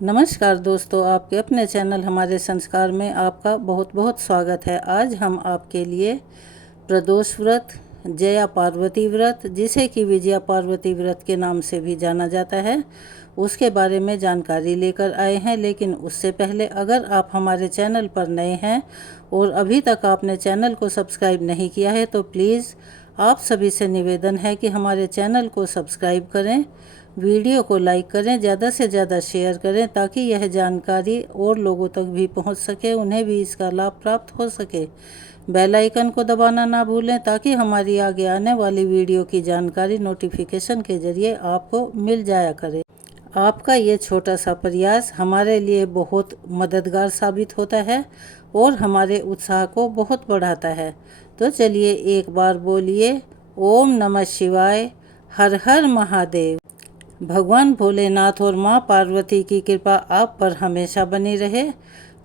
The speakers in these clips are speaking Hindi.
नमस्कार दोस्तों, आपके अपने चैनल हमारे संस्कार में आपका बहुत बहुत स्वागत है। आज हम आपके लिए प्रदोष व्रत, जया पार्वती व्रत, जिसे कि विजया पार्वती व्रत के नाम से भी जाना जाता है, उसके बारे में जानकारी लेकर आए हैं। लेकिन उससे पहले अगर आप हमारे चैनल पर नए हैं और अभी तक आपने चैनल को सब्सक्राइब नहीं किया है तो प्लीज़ आप सभी से निवेदन है कि हमारे चैनल को सब्सक्राइब करें, वीडियो को लाइक करें, ज़्यादा से ज़्यादा शेयर करें ताकि यह जानकारी और लोगों तक भी पहुंच सके, उन्हें भी इसका लाभ प्राप्त हो सके। बेल आइकन को दबाना ना भूलें ताकि हमारी आगे आने वाली वीडियो की जानकारी नोटिफिकेशन के ज़रिए आपको मिल जाया करे। आपका ये छोटा सा प्रयास हमारे लिए बहुत मददगार साबित होता है और हमारे उत्साह को बहुत बढ़ाता है। तो चलिए एक बार बोलिए ओम नमः शिवाय, हर हर महादेव। भगवान भोलेनाथ और माँ पार्वती की कृपा आप पर हमेशा बनी रहे।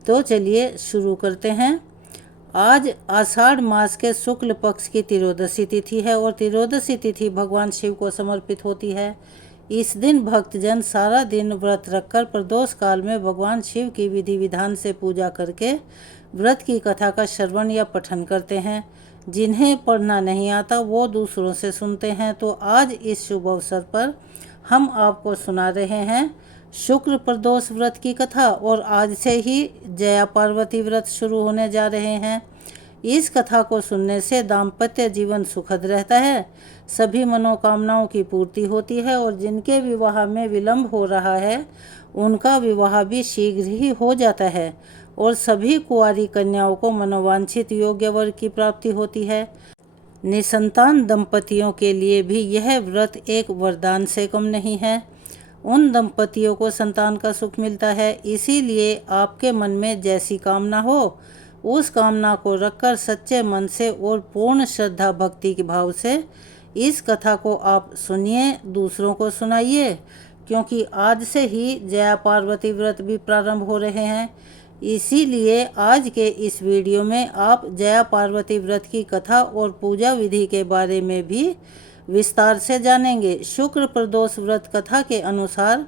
तो चलिए शुरू करते हैं। आज आषाढ़ मास के शुक्ल पक्ष की त्रियोदशी तिथि है और त्रियोदशी तिथि भगवान शिव को समर्पित होती है। इस दिन भक्तजन सारा दिन व्रत रखकर प्रदोष काल में भगवान शिव की विधि विधान से पूजा करके व्रत की कथा का श्रवण या पठन करते हैं। जिन्हें पढ़ना नहीं आता वो दूसरों से सुनते हैं। तो आज इस शुभ अवसर पर हम आपको सुना रहे हैं शुक्र प्रदोष व्रत की कथा और आज से ही जया पार्वती व्रत शुरू होने जा रहे हैं। इस कथा को सुनने से दाम्पत्य जीवन सुखद रहता है, सभी मनोकामनाओं की पूर्ति होती है और जिनके विवाह में विलंब हो रहा है उनका विवाह भी शीघ्र ही हो जाता है और सभी कुंवारी कन्याओं को मनोवांछित योग्य वर की प्राप्ति होती है। निसंतान दंपतियों के लिए भी यह व्रत एक वरदान से कम नहीं है। उन दंपतियों को संतान का सुख मिलता है। इसीलिए आपके मन में जैसी कामना हो उस कामना को रखकर सच्चे मन से और पूर्ण श्रद्धा भक्ति के भाव से इस कथा को आप सुनिए, दूसरों को सुनाइए, क्योंकि आज से ही जया पार्वती व्रत भी प्रारंभ हो रहे हैं। इसीलिए आज के इस वीडियो में आप जया पार्वती व्रत की कथा और पूजा विधि के बारे में भी विस्तार से जानेंगे। शुक्र प्रदोष व्रत कथा के अनुसार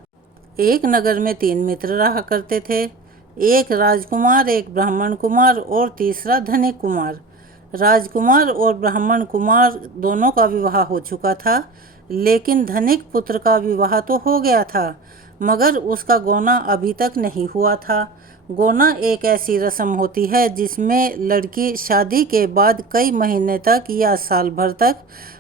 एक नगर में 3 मित्र रहा करते थे। एक राजकुमार, एक ब्राह्मण कुमार और तीसरा धनिक कुमार। राजकुमार और ब्राह्मण कुमार दोनों का विवाह हो चुका था, लेकिन धनिक पुत्र का विवाह तो हो गया था मगर उसका गौना अभी तक नहीं हुआ था। गौना एक ऐसी रस्म होती है जिसमें लड़की शादी के बाद कई महीने तक या साल भर तक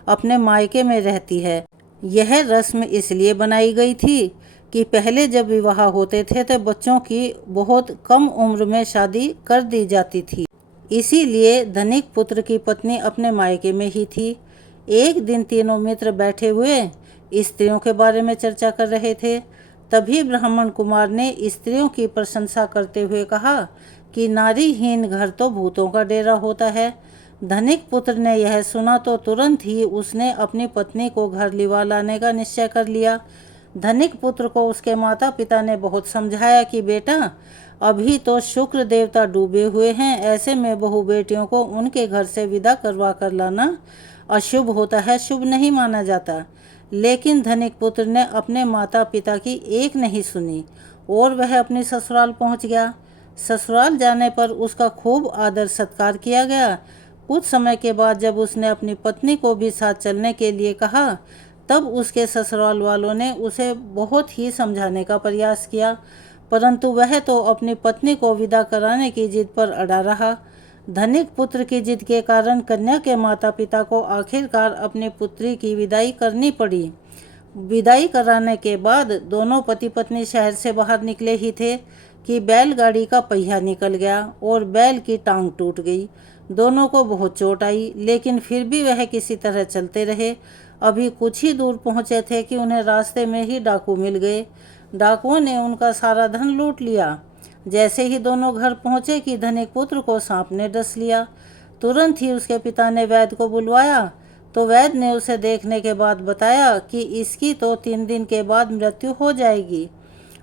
अपने मायके में रहती है। यह रस्म इसलिए बनाई गई थी कि पहले जब विवाह होते थे तो बच्चों की बहुत कम उम्र में शादी कर दी जाती थी। इसीलिए धनिक पुत्र की पत्नी अपने मायके में ही थी। एक दिन तीनों मित्र बैठे हुए स्त्रियों के बारे में चर्चा कर रहे थे। तभी ब्राह्मण कुमार ने स्त्रियों की प्रशंसा करते हुए कहा कि नारीहीन घर तो भूतों का डेरा होता है। धनिक पुत्र ने यह सुना तो तुरंत ही उसने अपनी पत्नी को घर लिवा लाने का निश्चय कर लिया। धनिक पुत्र को उसके माता पिता ने बहुत समझाया कि बेटा, अभी तो शुक्र देवता डूबे हुए हैं, ऐसे में बहू बेटियों को उनके घर से विदा करवा कर लाना अशुभ होता है, शुभ नहीं माना जाता। लेकिन धनिक पुत्र ने अपने माता पिता की एक नहीं सुनी और वह अपनी ससुराल पहुंच गया। ससुराल जाने पर उसका खूब आदर सत्कार किया गया। कुछ समय के बाद जब उसने अपनी पत्नी को भी साथ चलने के लिए कहा तब उसके ससुराल वालों ने उसे बहुत ही समझाने का प्रयास किया, परंतु वह तो अपनी पत्नी को विदा कराने की जिद पर अड़ा रहा। धनिक पुत्र की जिद के कारण कन्या के माता पिता को आखिरकार अपनी पुत्री की विदाई करनी पड़ी। विदाई कराने के बाद दोनों पति पत्नी शहर से बाहर निकले ही थे कि बैलगाड़ी का पहिया निकल गया और बैल की टांग टूट गई। दोनों को बहुत चोट आई, लेकिन फिर भी वह किसी तरह चलते रहे। अभी कुछ ही दूर पहुंचे थे कि उन्हें रास्ते में ही डाकू मिल गए। डाकुओं ने उनका सारा धन लूट लिया। जैसे ही दोनों घर पहुंचे कि धनिक पुत्र को सांप ने डस लिया। तुरंत ही उसके पिता ने वैद्य को बुलवाया तो वैद्य ने उसे देखने के बाद बताया कि इसकी तो 3 दिन के बाद मृत्यु हो जाएगी।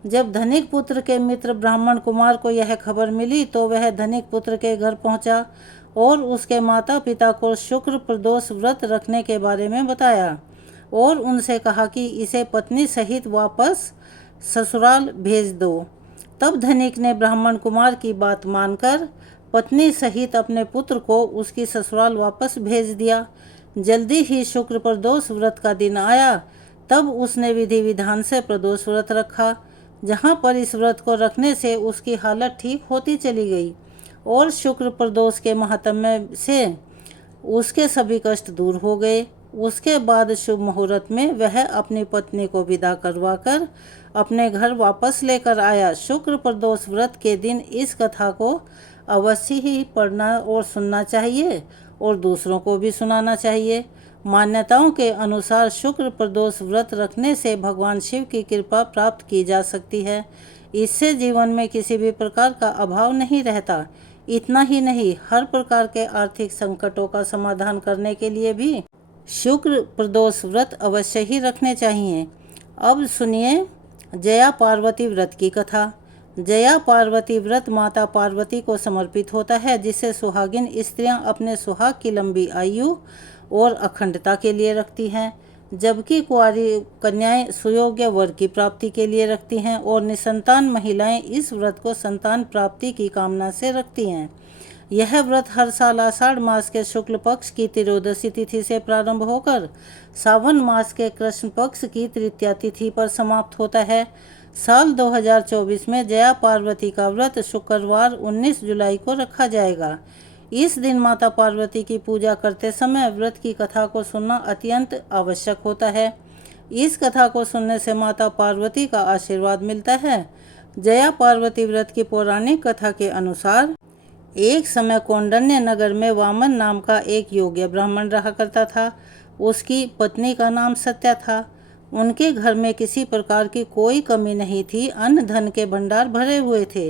जब धनिक पुत्र के मित्र ब्राह्मण कुमार को यह खबर मिली तो वह धनिक पुत्र के घर पहुंचा और उसके माता पिता को शुक्र प्रदोष व्रत रखने के बारे में बताया और उनसे कहा कि इसे पत्नी सहित वापस ससुराल भेज दो। तब धनिक ने ब्राह्मण कुमार की बात मानकर पत्नी सहित अपने पुत्र को उसकी ससुराल वापस भेज दिया। जल्दी ही शुक्र प्रदोष व्रत का दिन आया। तब उसने विधि विधान से प्रदोष व्रत रखा, जहाँ पर इस व्रत को रखने से उसकी हालत ठीक होती चली गई और शुक्र प्रदोष के महात्म्य से उसके सभी कष्ट दूर हो गए। उसके बाद शुभ मुहूर्त में वह अपनी पत्नी को विदा करवाकर अपने घर वापस लेकर आया। शुक्र प्रदोष व्रत के दिन इस कथा को अवश्य ही पढ़ना और सुनना चाहिए और दूसरों को भी सुनाना चाहिए। मान्यताओं के अनुसार शुक्र प्रदोष व्रत रखने से भगवान शिव की कृपा प्राप्त की जा सकती है। इससे जीवन में किसी भी प्रकार का अभाव नहीं रहता। इतना ही नहीं, हर प्रकार के आर्थिक संकटों का समाधान करने के लिए भी शुक्र प्रदोष व्रत अवश्य ही रखने चाहिए। अब सुनिए जया पार्वती व्रत की कथा। जया पार्वती व्रत माता पार्वती को समर्पित होता है, जिसे सुहागिन स्त्रियां अपने सुहाग की लंबी आयु और अखंडता के लिए रखती हैं, जबकि कुंवारी कन्याएं सुयोग्य वर की प्राप्ति के लिए रखती हैं और निसंतान महिलाएं इस व्रत को संतान प्राप्ति की कामना से रखती हैं। यह व्रत हर साल आषाढ़ मास के शुक्ल पक्ष की त्रयोदशी तिथि से प्रारंभ होकर सावन मास के कृष्ण पक्ष की तृतीया तिथि पर समाप्त होता है। साल 2024 में जया पार्वती का व्रत शुक्रवार 19 जुलाई को रखा जाएगा। इस दिन माता पार्वती की पूजा करते समय व्रत की कथा को सुनना अत्यंत आवश्यक होता है। इस कथा को सुनने से माता पार्वती का आशीर्वाद मिलता है। जया पार्वती व्रत की पौराणिक कथा के अनुसार एक समय कौंडन्य नगर में वामन नाम का एक योग्य ब्राह्मण रहा करता था। उसकी पत्नी का नाम सत्या था। उनके घर में किसी प्रकार की कोई कमी नहीं थी, अन्न धन के भंडार भरे हुए थे,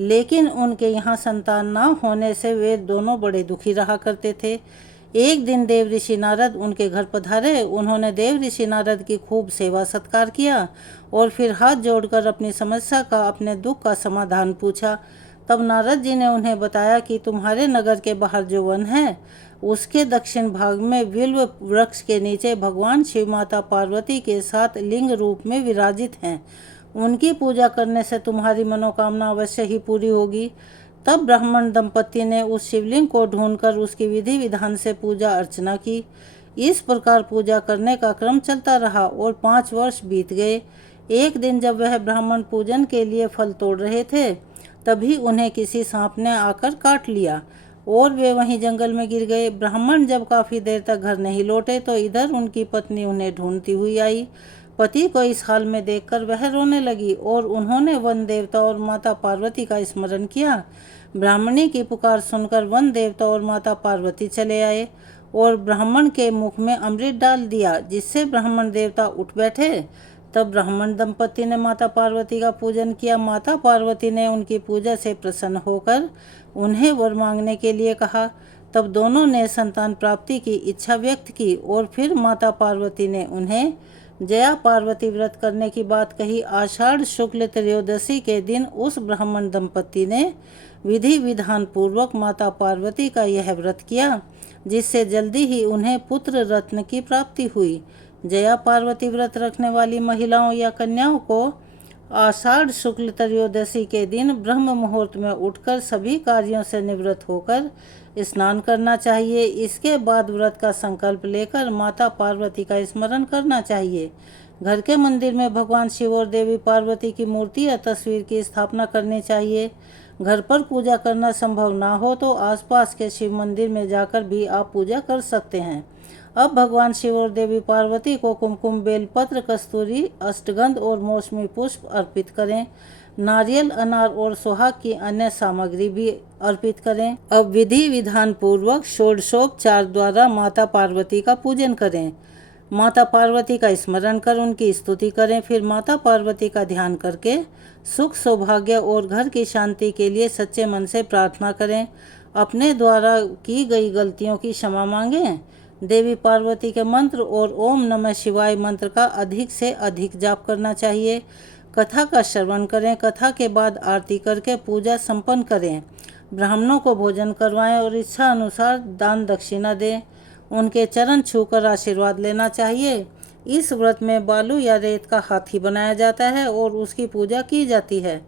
लेकिन उनके यहाँ संतान न होने से वे दोनों बड़े दुखी रहा करते थे। एक दिन देव ऋषि नारद उनके घर पधारे। उन्होंने देव ऋषि नारद की खूब सेवा सत्कार किया और फिर हाथ जोड़कर अपनी समस्या का, अपने दुख का समाधान पूछा। तब नारद जी ने उन्हें बताया कि तुम्हारे नगर के बाहर जो वन है, उसके दक्षिण भाग में बिल्व वृक्ष के नीचे भगवान शिव माता पार्वती के साथ लिंग रूप में विराजित हैं। उनकी पूजा करने से तुम्हारी मनोकामना अवश्य ही पूरी होगी। तब ब्राह्मण दंपति ने उस शिवलिंग को ढूंढकर उसकी विधि विधान से पूजा अर्चना की। इस प्रकार पूजा करने का क्रम चलता रहा और 5 वर्ष बीत गए। एक दिन जब वह ब्राह्मण पूजन के लिए फल तोड़ रहे थे, तभी उन्हें किसी सांप ने आकर काट लिया और वे वहीं जंगल में गिर गए। ब्राह्मण जब काफ़ी देर तक घर नहीं लौटे तो इधर उनकी पत्नी उन्हें ढूंढती हुई आई। पति को इस हाल में देखकर वह रोने लगी और उन्होंने वन देवता और माता पार्वती का स्मरण किया। ब्राह्मणी की पुकार सुनकर वन देवता और माता पार्वती चले आए और ब्राह्मण के मुख में अमृत डाल दिया, जिससे ब्राह्मण देवता उठ बैठे। तब ब्राह्मण दंपति ने माता पार्वती का पूजन किया। माता पार्वती ने उनकी पूजा से प्रसन्न होकर उन्हें वर मांगने के लिए कहा। तब दोनों ने संतान प्राप्ति की इच्छा व्यक्त की और फिर माता पार्वती ने उन्हें जया पार्वती व्रत करने की बात कही। आषाढ़ शुक्ल त्रयोदशी के दिन उस ब्राह्मण दंपति ने विधि विधान पूर्वक माता पार्वती का यह व्रत किया, जिससे जल्दी ही उन्हें पुत्र रत्न की प्राप्ति हुई। जया पार्वती व्रत रखने वाली महिलाओं या कन्याओं को आषाढ़ शुक्ल त्रयोदशी के दिन ब्रह्म मुहूर्त में उठकर सभी कार्यों से निवृत्त होकर स्नान करना चाहिए। इसके बाद व्रत का संकल्प लेकर माता पार्वती का स्मरण करना चाहिए। घर के मंदिर में भगवान शिव और देवी पार्वती की मूर्ति या तस्वीर की स्थापना करनी चाहिए। घर पर पूजा करना संभव ना हो तो आसपास के शिव मंदिर में जाकर भी आप पूजा कर सकते हैं। अब भगवान शिव और देवी पार्वती को कुमकुम, बेलपत्र, कस्तूरी, अष्टगंध और मौसमी पुष्प अर्पित करें। नारियल, अनार और सुहाग की अन्य सामग्री भी अर्पित करें। अब विधि विधान पूर्वक षोडशोपचार द्वारा माता पार्वती का पूजन करें। माता पार्वती का स्मरण कर उनकी स्तुति करें। फिर माता पार्वती का ध्यान करके सुख, सौभाग्य और घर की शांति के लिए सच्चे मन से प्रार्थना करें। अपने द्वारा की गई गलतियों की क्षमा मांगें। देवी पार्वती के मंत्र और ओम नमः शिवाय मंत्र का अधिक से अधिक जाप करना चाहिए। कथा का श्रवण करें। कथा के बाद आरती करके पूजा संपन्न करें। ब्राह्मणों को भोजन करवाएं और इच्छा अनुसार दान दक्षिणा दें। उनके चरण छूकर आशीर्वाद लेना चाहिए। इस व्रत में बालू या रेत का हाथी बनाया जाता है और उसकी पूजा की जाती है।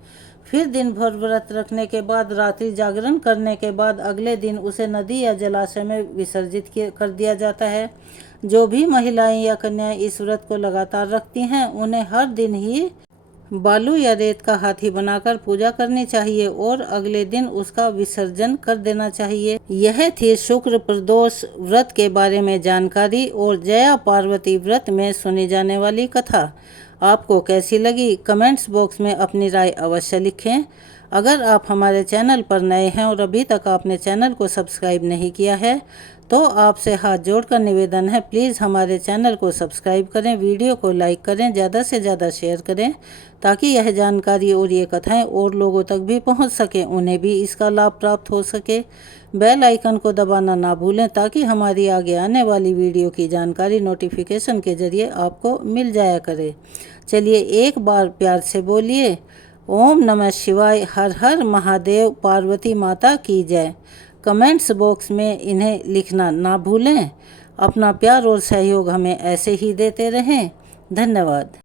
फिर दिन भर व्रत रखने के बाद रात्रि जागरण करने के बाद अगले दिन उसे नदी या जलाशय में विसर्जित कर दिया जाता है। जो भी महिलाएं या कन्याएं इस व्रत को लगातार रखती हैं उन्हें हर दिन ही बालू या रेत का हाथी बनाकर पूजा करनी चाहिए और अगले दिन उसका विसर्जन कर देना चाहिए। यह थी शुक्र प्रदोष व्रत के बारे में जानकारी और जया पार्वती व्रत में सुनी जाने वाली कथा। आपको कैसी लगी? कमेंट्स बॉक्स में अपनी राय अवश्य लिखें। अगर आप हमारे चैनल पर नए हैं और अभी तक आपने चैनल को सब्सक्राइब नहीं किया है तो आपसे हाथ जोड़कर निवेदन है, प्लीज़ हमारे चैनल को सब्सक्राइब करें, वीडियो को लाइक करें, ज़्यादा से ज़्यादा शेयर करें ताकि यह जानकारी और ये कथाएं और लोगों तक भी पहुंच सकें, उन्हें भी इसका लाभ प्राप्त हो सके। बेल आइकन को दबाना ना भूलें ताकि हमारी आगे आने वाली वीडियो की जानकारी नोटिफिकेशन के ज़रिए आपको मिल जाया करे। चलिए एक बार प्यार से बोलिए, ओम नमः शिवाय, हर हर महादेव, पार्वती माता की जय। कमेंट्स बॉक्स में इन्हें लिखना ना भूलें। अपना प्यार और सहयोग हमें ऐसे ही देते रहें। धन्यवाद।